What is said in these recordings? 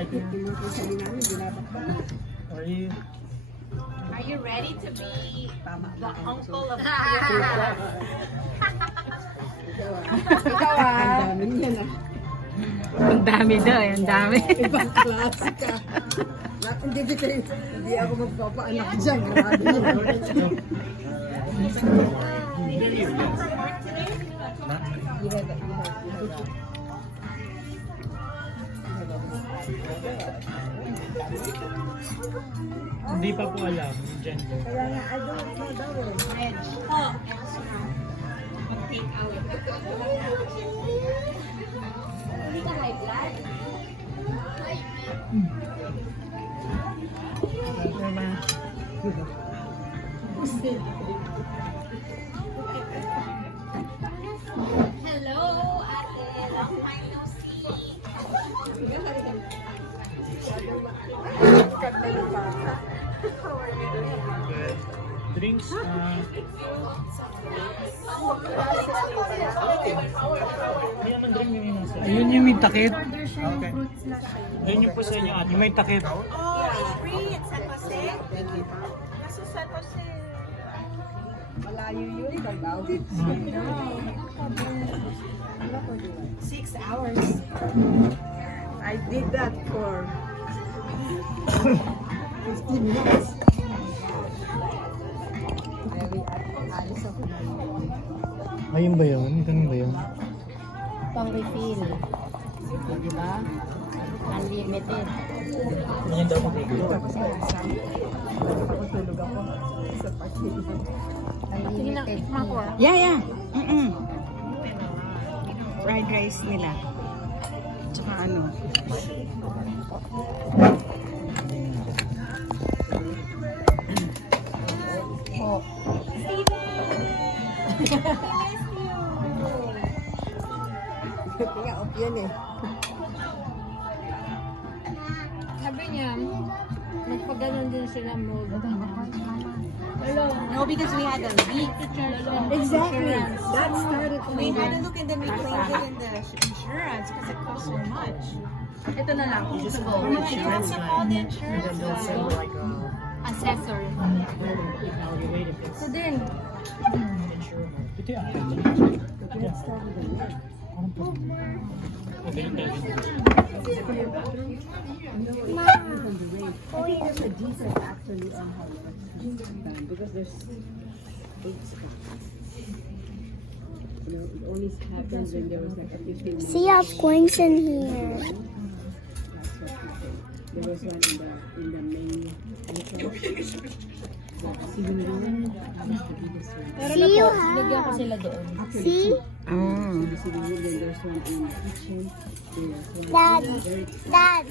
Are you ready to be the uncle of Ikaw ah. Ang dami daw, ang dami. Ibang klase ka. Hindi ako magpapaanak dyan. Grabe yun. Hindi pa po alam yung gender. Kaya nga, I don't know daw eh. Oh. Mag-take out. Hindi ka high blood? Hello, ate. Long time no see. Good. Drinks, May naman drink yung nasa. Ayun yung may takip. Okay. Ayun yung po sa inyo at yung may takip. Oh, it's free in San Jose. Nasa San Jose. Malayo yun. Tagaw. 6 hours. I did that for 15 minutes. Alis ako na yun. Ayun ba yun? Ganun ba yun? Pang refill. Diba? Unlimited. Yan daw makikita. Tapos nasabi, nakapagtulog ako sa parking. Unlimited. Yeah. Fried rice nila. Tsaka ano. Oh. Kaya off yun eh. Sabi niya, magpaganon din sila mo. No, because we had a leak. Exactly. That started We had to look and then we claimed it in the insurance because it costs so much. Ito na lang. You just Go. call You insurance have to line. call the And insurance then they'll send line. like a Accessory. evaluate if it's Ito din. insurance. Ito yung akin. Okay, There's a decent actually on how because there's 8 spots. You know, it only happens when there was like a 15 minute. See, I have coins in here. There was one in the main entrance. See, you Lagyan ko have. sila doon. See, Mm. Then there's one in the kitchen. There's one Dad, Dad.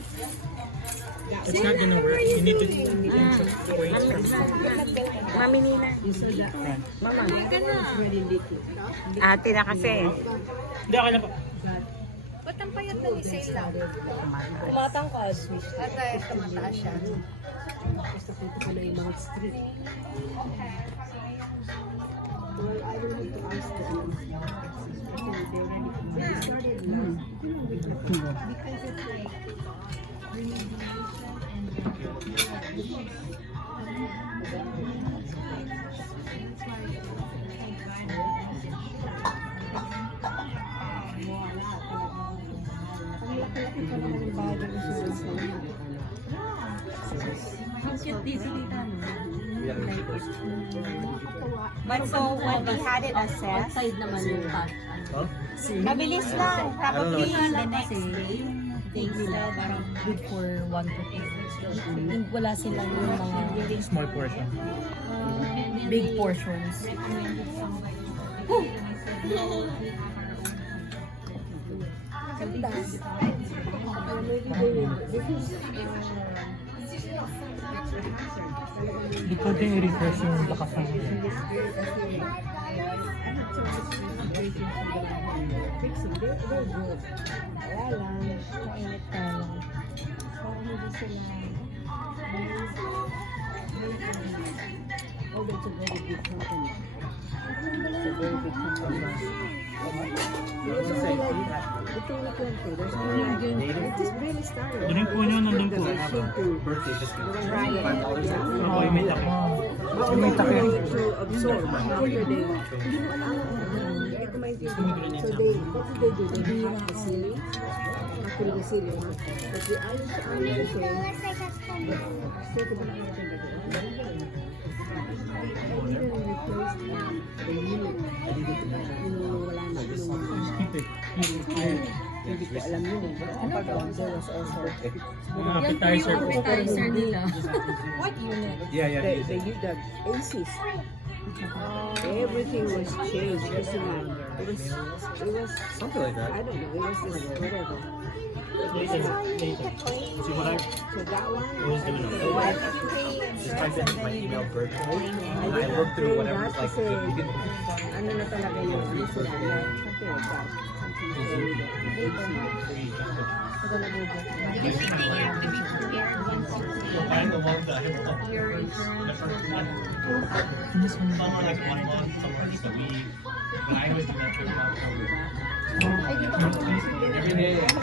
It's not gonna work. You need to change the points from Mami Nina. you saw that Mama. it's really leaky. Ate na kasi. Hindi, okay lang po. Ba't ang payat na ni Sela? Tumatangkad. At dahil tumataas siya. Gusto ko na yung mga street. Well, I will have to ask them. They started now. Because it's like But so when we had it assessed, Outside naman yung touch. mabilis lang. Probably the next day. They said Good for 1 to 2 weeks. Wala silang yung mga Small portion. big portions. Hindi ko din i-refresh yung lakas ng fixing. They're good. Kaya lang, mainit ka lang. Parang hindi sila. Although it's a very big company. It's a very big company. Itong weekend ko, there's it just really started. Drink po nyo, nandun po. Ako yung may takip. May takip. To absorb after they, hindi mo alam ito maintindihan. So they, what did they do? They hack the ceiling. Actually the ceiling, ha? But the ayaw sa amin kasi, stay ko ba na yung hindi ko alam yun eh. There was also Appetizer po. Appetizer nila. they did the ACs. Everything was changed kasi nga it was Something like that. I don't know, it was just whatever. Later. See what I So that one, was doing. Just type in my email bird. And I look through whatever, like, you can ano na talaga yun, ano sila, something like that. Find the ones that the first one. Some are like 1 month, some are just a week. But I always do that trip. Every day.